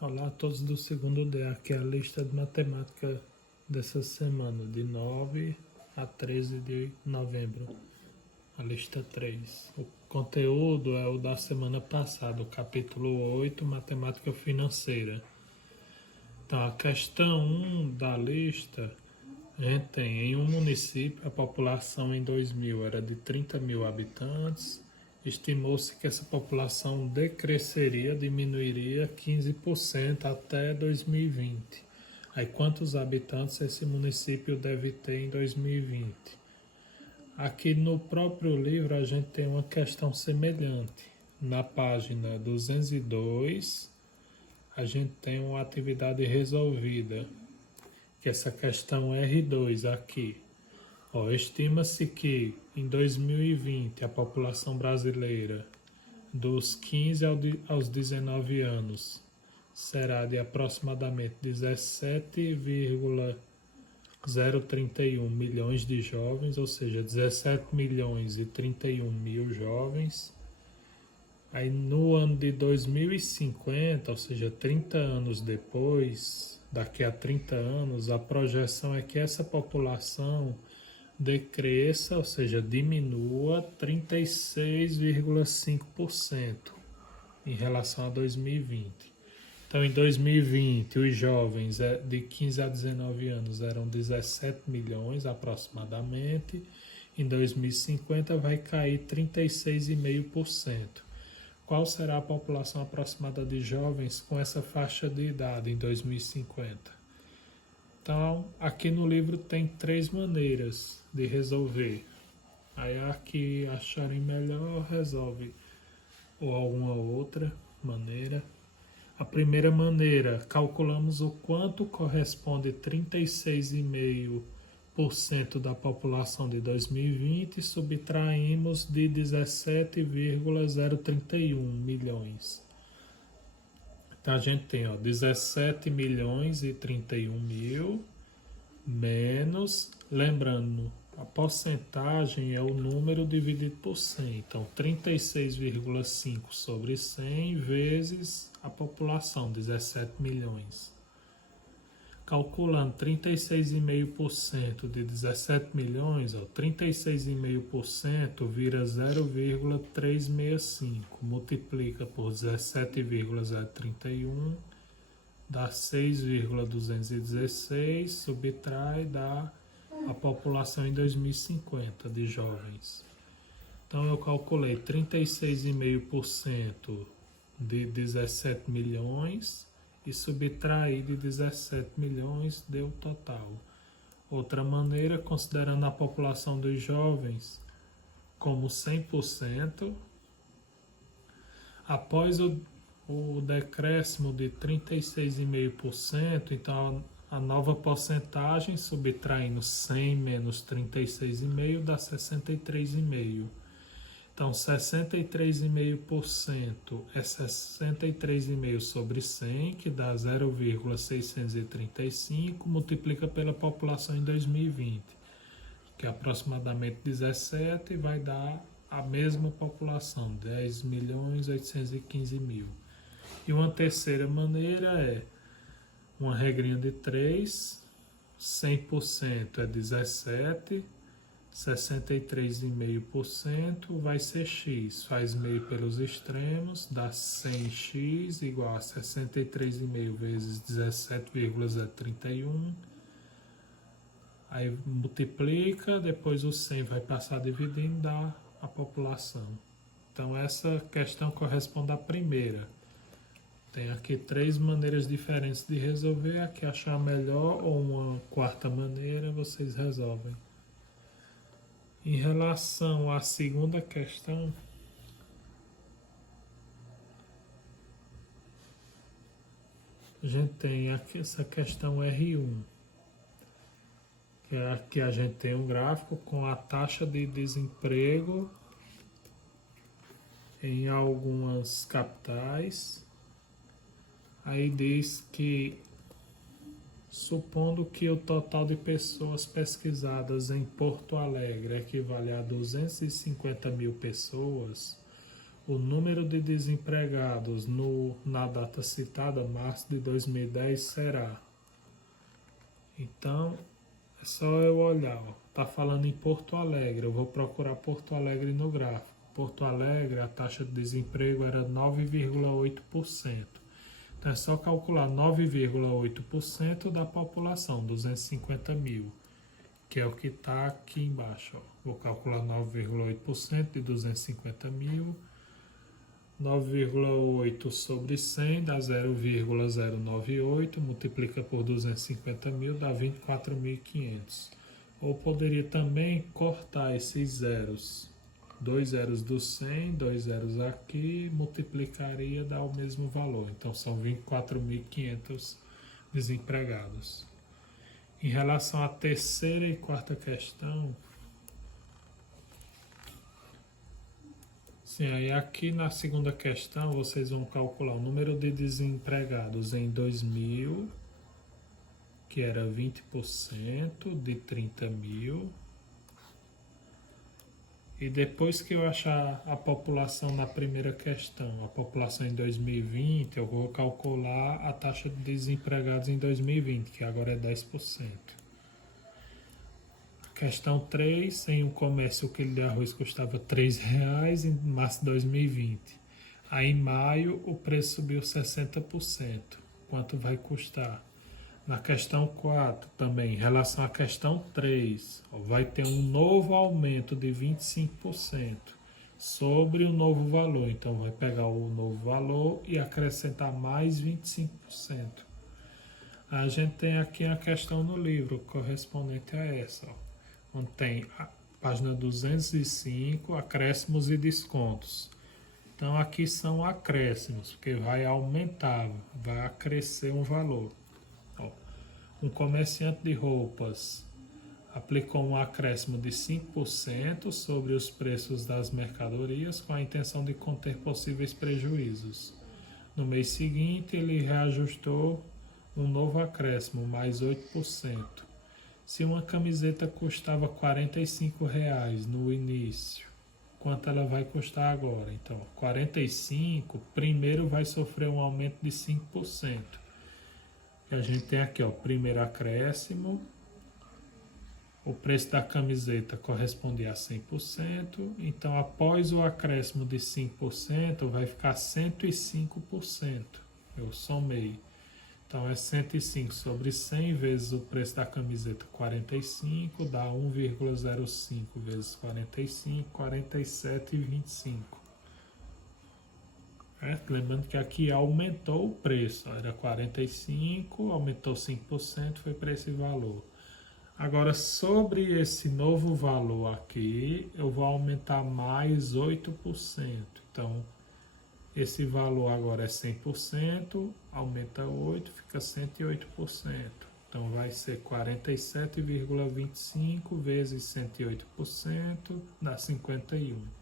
Olá a todos do segundo D, aqui é a lista de matemática dessa semana, de 9 a 13 de novembro, a lista 3. O conteúdo é o da semana passada, o capítulo 8, matemática financeira. Então, a questão 1 da lista, a gente tem em um município, a população em 2000 era de 30 mil habitantes. Estimou-se que essa população decresceria, diminuiria 15% até 2020. Aí, quantos habitantes esse município deve ter em 2020? Aqui no próprio livro a gente tem uma questão semelhante. Na página 202, a gente tem uma atividade resolvida, que é essa questão R2 aqui. Estima-se que em 2020 a população brasileira dos 15 aos 19 anos será de aproximadamente 17,031 milhões de jovens, ou seja, 17 milhões e 31 mil jovens. Aí no ano de 2050, ou seja, 30 anos depois, daqui a 30 anos, a projeção é que essa população decresça, ou seja, diminua 36,5% em relação a 2020. Então, em 2020, os jovens de 15 a 19 anos eram 17 milhões aproximadamente. Em 2050 vai cair 36,5%. Qual será a população aproximada de jovens com essa faixa de idade em 2050? Então, aqui no livro tem 3 maneiras de resolver. Aí a que acharem melhor resolve ou alguma outra maneira. A primeira maneira, calculamos o quanto corresponde 36,5% da população de 2020 e subtraímos de 17,031 milhões. Então a gente tem 17 milhões e 31 mil menos, lembrando, a porcentagem é o número dividido por 100. Então 36,5 sobre 100 vezes a população, 17 milhões. Calculando 36,5% de 17 milhões, 36,5% vira 0,365, multiplica por 17,031, dá 6,216, subtrai, dá a população em 2050 de jovens. Então eu calculei 36,5% de 17 milhões e subtrair de 17 milhões deu total. Outra maneira, considerando a população dos jovens como 100%, após o decréscimo de 36,5%, então a nova porcentagem, subtraindo 100 menos 36,5, dá 63,5%. Então, 63,5% é 63,5 sobre 100, que dá 0,635, multiplica pela população em 2020, que é aproximadamente 17, vai dar a mesma população, 10.815.000. E uma terceira maneira é uma regrinha de 3, 100% é 17, 63,5% vai ser x, faz meio pelos extremos, dá 100x igual a 63,5 vezes 17,031. Aí multiplica, depois o 100 vai passar dividindo, dá a população. Então essa questão corresponde à primeira. Tem aqui 3 maneiras diferentes de resolver, a que achar melhor ou uma quarta maneira, vocês resolvem. Em relação à segunda questão, a gente tem aqui essa questão R1, que é aqui a gente tem um gráfico com a taxa de desemprego em algumas capitais. Aí diz que, supondo que o total de pessoas pesquisadas em Porto Alegre equivale a 250 mil pessoas, o número de desempregados na data citada, março de 2010, será. Então, é só eu olhar, ó, tá falando em Porto Alegre, eu vou procurar Porto Alegre no gráfico. Porto Alegre, a taxa de desemprego era 9,8%. Então é só calcular 9,8% da população, 250 mil, que é o que está aqui embaixo. Ó. Vou calcular 9,8% de 250 mil. 9,8 sobre 100 dá 0,098, multiplica por 250 mil, dá 24.500. Ou poderia também cortar esses zeros. 2 zeros do 100, 2 zeros aqui, multiplicaria, dá o mesmo valor. Então são 24.500 desempregados. Em relação à terceira e quarta questão, sim, aí aqui na segunda questão vocês vão calcular o número de desempregados em 2000, que era 20% de 30 mil. E depois que eu achar a população na primeira questão, a população em 2020, eu vou calcular a taxa de desempregados em 2020, que agora é 10%. Questão 3, em um comércio o quilo de arroz custava R$ 3,00 em março de 2020. Aí em maio o preço subiu 60%. Quanto vai custar? Na questão 4 também, em relação à questão 3, vai ter um novo aumento de 25% sobre o novo valor. Então vai pegar o novo valor e acrescentar mais 25%. A gente tem aqui a questão no livro correspondente a essa, onde tem a página 205, acréscimos e descontos. Então aqui são acréscimos, porque vai aumentar, vai acrescer um valor. Um comerciante de roupas aplicou um acréscimo de 5% sobre os preços das mercadorias com a intenção de conter possíveis prejuízos. No mês seguinte, ele reajustou um novo acréscimo, mais 8%. Se uma camiseta custava R$ 45,00 no início, quanto ela vai custar agora? Então, 45, primeiro vai sofrer um aumento de 5%. E a gente tem aqui, ó, primeiro acréscimo, o preço da camiseta corresponde a 100%, então após o acréscimo de 5% vai ficar 105%, eu somei. Então é 105 sobre 100 vezes o preço da camiseta 45, dá 1,05 vezes 45, 47,25. Lembrando que aqui aumentou o preço, era 45, aumentou 5%, foi para esse valor. Agora, sobre esse novo valor aqui, eu vou aumentar mais 8%. Então, esse valor agora é 100%, aumenta 8%, fica 108%. Então, vai ser 47,25 vezes 108%, dá 51.